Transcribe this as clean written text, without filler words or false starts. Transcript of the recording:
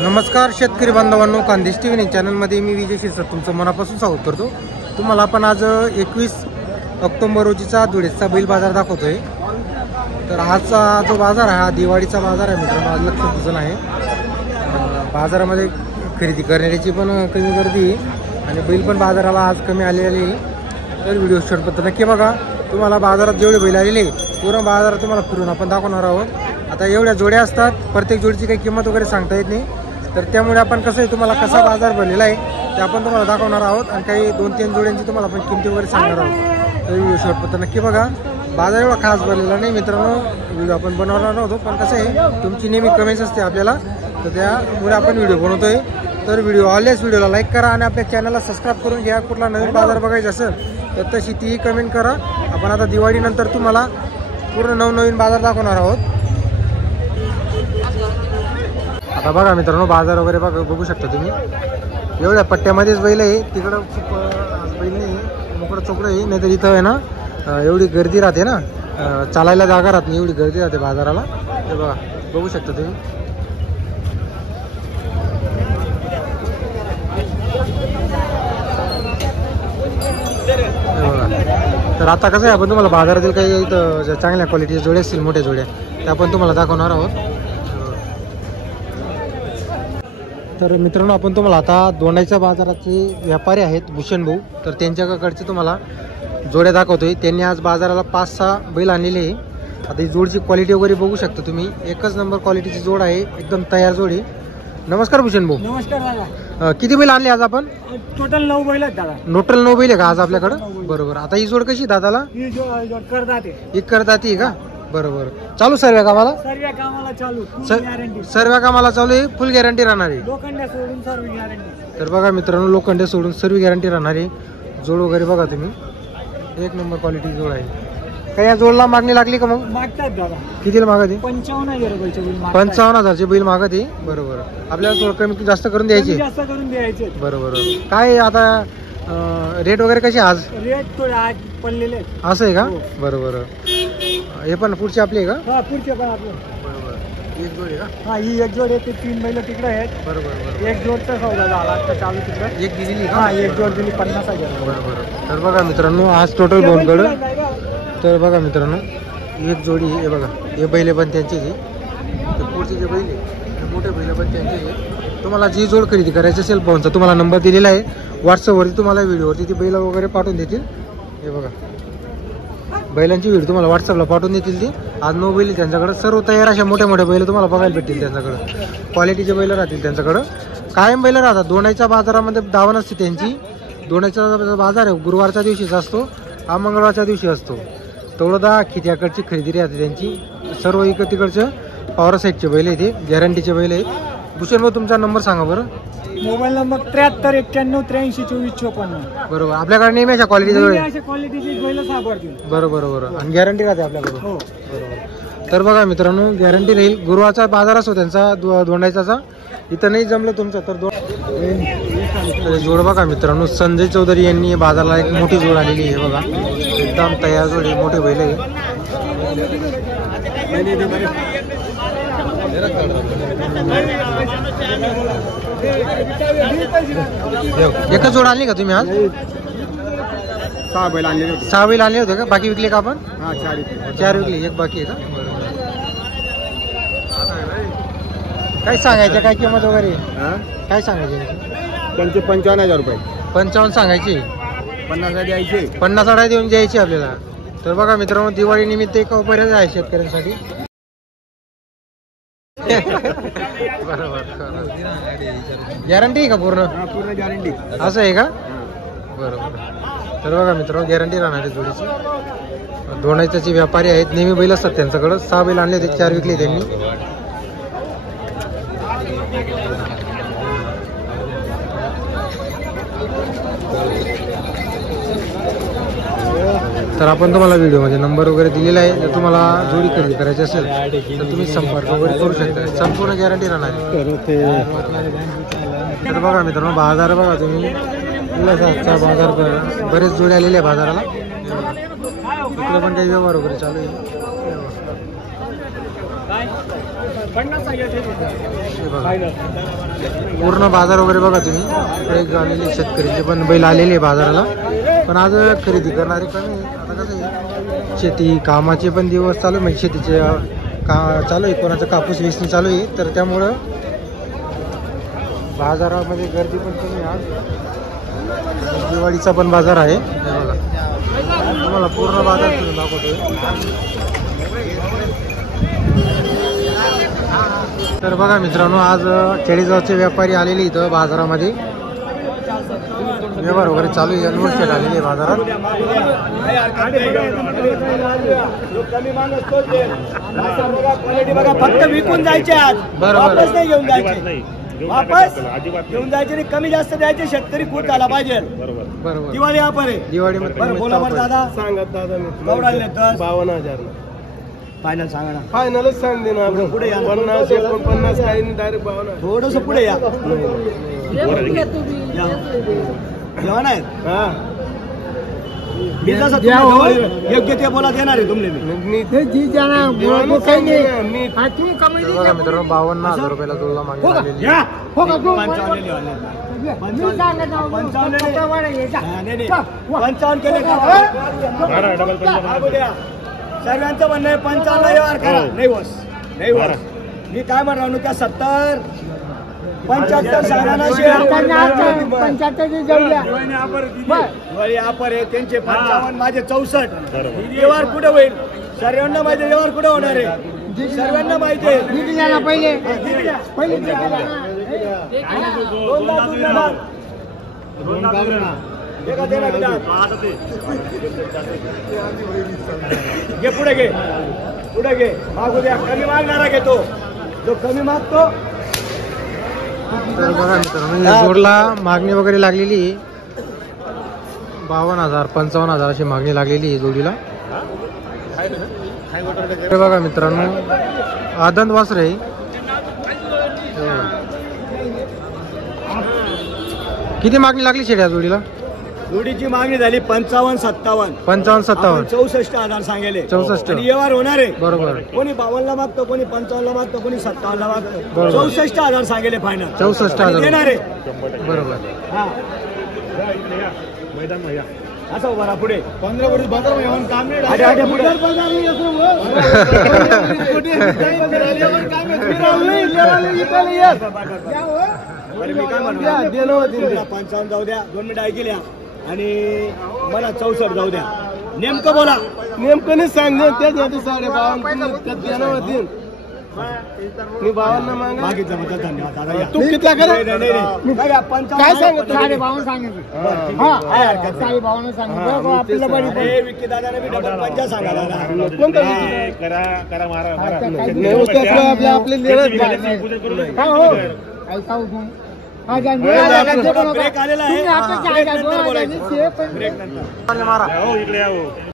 नमस्कार शेतकरी बांधवांनो, खानदेश टीव्ही चॅनलमध्ये मी विजय शिरसाट तुमचं मनापासून स्वागत करतो। तुम्हाला आपण आज 21 ऑक्टोबर रोजीचा धुळेचा बैल बाजार दाखवतोय। तर आजचा जो बाजार आहे हा दिवाळीचा बाजार आहे मित्रांनो। आज लक्ष्मीपूजन आहे। बाजारामध्ये खरेदी करण्याची पण कमी गर्दी आणि बैल पण बाजाराला आज कमी आलेले। तर व्हिडिओ शेवटपर्यंत नक्की बघा। तुम्हाला बाजारात जेवढे बैल आलेले पूर्ण बाजारात तुम्हाला फिरून आपण दाखवणार आहोत। आता एवढ्या जोड्या असतात, प्रत्येक जोडीची काही किंमत वगैरे सांगता येत नाही। तर त्यामुळे आपण कसं आहे तुम्हाला कसा बाजार भरलेला आहे ते आपण तुम्हाला दाखवणार आहोत आणि काही 2-3 जोड्यांची तुम्हाला आपण किमती वगैरे सांगणार आहोत। तर व्हिडिओ शेवटपर्यंत नक्की बघा। बाजार एवढा खास भरलेला नाही मित्रांनो, व्हिडिओ आपण बनवणार नव्हतो, पण कसं आहे तुमची नेहमी कमेंट्स असते आपल्याला, तर त्यामुळे आपण व्हिडिओ बनवतोय। तर ऑलवेज व्हिडिओला लाईक करा आणि आपल्या चॅनलला सबस्क्राईब करून घ्या। कुठला नवीन बाजार बघायचा असेल तर तशी तीही कमेंट करा। आपण आता दिवाळीनंतर तुम्हाला पूर्ण नवनवीन बाजार दाखवणार आहोत। आता बघा मित्रांनो, बाजार वगैरे बघू शकता तुम्ही। एवढ्या पट्ट्यामध्येच बैल आहे, तिकडं खूप बैल नाही, मोकळं चोकडं आहे। नाही तर इथं आहे ना एवढी गर्दी राहते ना, चालायला जागा राहत नाही, एवढी गर्दी राहते बाजाराला। हे बघा, बघू शकता तुम्ही। तर आता कसं आहे आपण तुम्हाला बाजारातील काही इथं चांगल्या क्वालिटीचे जोडे असतील, मोठ्या जोड्या, त्या आपण तुम्हाला दाखवणार आहोत। तर मित्रांनो, आपण तुम्हाला आता दोंडाईच्या बाजाराचे व्यापारी आहेत भूषण भाऊ, तर त्यांच्याकडचे तुम्हाला जोड्या दाखवतोय। त्यांनी आज बाजाराला 5-6 बैल आणलेले आहे। आता ही जोडची क्वालिटी वगैरे बघू शकता तुम्ही, एकच नंबर क्वालिटीची जोड आहे, एकदम तयार जोडी। नमस्कार भूषण भाऊ। नमस्कार दादा। किती बैल आणले आज आपण? टोटल 9 बैल आहेत दादा। टोटल 9 बैल आहे का आज आपल्याकडे? बरोबर। आता ही जोड कशी दादाला? ही जोड करदाते एक करदाती आहे का? बरोबर। चालू सर्व कामाला? सर्व कामाला चालू, फुल गॅरंटी। सर्व कामाला चालू आहे, फुल गॅरंटी राहणार आहे। लोखंड सोडून सर्व गॅरंटी। तर बघा मित्रांनो, लोखंड सोडून सर्व गॅरंटी राहणार आहे। जोड वगैरे बघा तुम्ही, एक नंबर क्वालिटी जोड आहे। काही या जोडला मागणी लागली का मग? मागतात दादा। कितीला मागत आहे? 55,000 रुपयाचे बैल मागतात। 55,000चे बैल मागत आहे। बरोबर। आपल्याला थोडं कमी जास्त करून द्यायचे? जास्त करून द्यायचे। बरोबर। काय आता रेट वगैरे कसे आज? रेट थोडे आज पडलेले आहेत। असं आहे का? बरोबर। हे पण पुढचे आपले का? हा, पुढचे पण आपले। बरोबर। एक जोड आहे का? हा, ही एक जोड आहे, ते 3 बैल तिकडे आहेत। बरोबर। एक जोडचा सौदा झाला आता चालू तिकडे। एक दिलेली का? हा, एक जोड दिली 50,000। बरोबर। तर बघा मित्रांनो, आज टोटल बोनकडं, तर बघा मित्रांनो एक जोडी हे बघा, हे बैल पण त्यांचेच आहे। पुढचे जे बैल आहे मोठे बैल पण त्यांचेच आहे। तुम्हाला जी जोड खरेदी करायची असेल फोनचा तुम्हाला नंबर दिलेला आहे, व्हॉट्सअपवरती तुम्हाला व्हिडिओवरती ती बैल वगैरे पाठवून देतील। हे बघा, बैलांची व्हिडिओ तुम्हाला व्हॉट्सअपला पाठवून देतील। ती आज 9 बैल त्यांच्याकडे, सर्व तयार अशा मोठ्या मोठ्या बैल तुम्हाला बघायला भेटतील त्यांच्याकडं। क्वालिटीचे बैल राहतील त्यांच्याकडं, कायम बैल राहतात। दोंडाईच्या बाजारामध्ये दावण असते त्यांची। दोंडाईचा बाजार आहे गुरुवारच्या दिवशीच असतो, हा मंगळवारच्या दिवशी असतो। तेवढा खित्याकडची खरेदी राहते त्यांची। सर्व इकडं तिकडचं पॉवर साईडचे बैल आहेत, ते गॅरंटीचे बैल आहेत। भूषण भाऊ, तुमचा नंबर सांगा बरं। Mobile number 73 91 83 24 54। बरोबर। आपल्याकडे नेहमी अशा क्वालिटीचे बैल, अशा क्वालिटीची बैल सापडतील। बरोबर बरोबर, आणि गॅरंटी राहते आपल्याकडे। हो, बरोबर। तर बघा मित्रांनो, गॅरंटी राहील। गुरुवारचा बाजार असतो त्यांचा दोंडाईचा। इथं नाही जमलं तुमचं तर जोड बघा मित्रांनो, संजय चौधरी यांनी बाजारला एक मोठी जोड आलेली आहे। बघा, एकदम तयार जोड आहे, मोठे बैल आहे। एकच जोड आणली का तुम्ही आज? 6 बैल आणले होते। 6 बैल आणले होते का? बाकी विकले का आपण? हा, 4 विकले, एक बाकी आहे का? काय सांगायचं, काय किंमत वगैरे काय सांगायचे त्यांचे 55,000 रुपये। 55 सांगायची, 50 द्यायचे, 50 देऊन द्यायची आपल्याला। तर बघा मित्रांनो, दिवाळी निमित्त एक पर्याय आहे शेतकऱ्यांसाठी। बरोबर। गॅरंटी आहे का पूर्ण? पूर्ण गॅरंटी। असं आहे का? बरोबर। तर बघा मित्रांनो, गॅरंटी राहणार आहे जोडीची। दोंडाईचे व्यापारी आहेत, नेहमी बैल असतात त्यांच्याकडं। 6 बैल आणले होते, 4 विकले त्यांनी। तर आपण तुम्हाला व्हिडिओमध्ये नंबर वगैरे दिलेला आहे। जर तुम्हाला जोडी खरेदी करायची असेल तर तुम्ही संपर्क वगैरे करू शकता, संपूर्ण गॅरंटी राहणार आहे। तर बघा मित्रांनो, बाजार बघा तुम्ही, उल्हासचा बाजार, बरेच जोडे आलेले आहे बाजाराला। इकडे पण काही व्यवहार वगैरे चालू आहे। हे बघा. पूर्ण बाजार वगैरे बघा तुम्ही. एक आलेले शेतकरीचे पण बैल आलेले आहे बाजाराला, पण आज खरेदी करणारे कमी आहे. आता कसं आहे, शेती कामाचे पण दिवस चालू आहे, म्हणजे शेतीचे चालू आहे, कोणाचं कापूस वेचणी चालू आहे, तर त्यामुळं बाजारामध्ये गर्दी पण कमी आहे. आज दिवाळीचा पण बाजार आहे. हे बघा, तुम्हाला पूर्ण बाजार फिरून दाखवतोय. तर बघा मित्रांनो, आज केळीगावचे व्यापारी आलेले इथं बाजारामध्ये. व्यवहार वगैरे चालू आहे. अनवर्षात आलेली आहे बाजारात. फक्त विकून जायचे आज, बरोबर. वापस नाही घेऊन जायचे. वापस घेऊन जायचे आणि कमी जास्त द्यायचे. शेतकरी खूप झाला पाहिजे. बरोबर. दिवाळी व्यापार आहे. दिवाळीमध्ये बरं बोला बरं दादा. सांगत दादा मी गवडाले तर 52,000 फायनल सांगा ना. फायनलच सांग दे ना. पुढे या. 50 49 काही नाही, डायरेक्ट 52,000. थोडस पुढे या. जेवण आहे हा मी जसं तुम्हाला योग्य ते बोला देणार आहे तुमने मी. मी तर बघा मित्रांनो, 52,000 रुपयाला जुळला मागणी आलेली आहे. पंचावन्न केले सर्वांचं म्हणणं आहे 55 व्यवहार करा. नाही बस नाही बस. मी काय म्हणणार त्या 70 75 सांगा ना. अपर आहे त्यांचे 55, माझे 64. व्यवहार कुठे होईल? सर्वांना माहिती व्यवहार कुठे होणार आहे? सर्वांना माहिती आहे. घे पुढे घे पुढे घे. मागू द्या. कमी मागणारा घेतो जो कमी मागतो. तर बघा मित्रांनो, या जोडला मागणी वगैरे लागलेली आहे. 52,000 55,000 अशी मागणी लागलेली आहे जोडीला. हे बघा मित्रांनो, आदंत वासर आहे. किती मागणी लागली शेड या जोडीला? जोडीची मागणी झाली 55 57. 55 57. 64,000 सांगेले. 64. आणि व्यवहार होणार आहे. बरोबर. कोणी 52 ला मागतो, कोणी 55 ला मागतो, कोणी 57 ला मागतो. बरोबर. 64,000 सांगेले फायनल. 64,000 देणार आहे. बरोबर. हा असं उभा राहा पुढे. 15 वर्ष बाजार येऊन काम नाही. पुढे 55 जाऊ द्या. 2 मिनिटं ऐकल्या आणि मला 64 जाऊ द्या. नेमकं बोला. नेमकं नाही सांग त्याच 52,000 देणार होती. मी 52 मागा. बाकीचा बद्दल धन्यवाद दादा. या. तू किती करा काय सांगत 52 सांगितलं. विक्की दादाने मी डबल 50 सांगा दादा. कोणता ब्रेक आलेला आहे. ब्रेक नंतर बोलायचं. ब्रेक नंतर. मारा.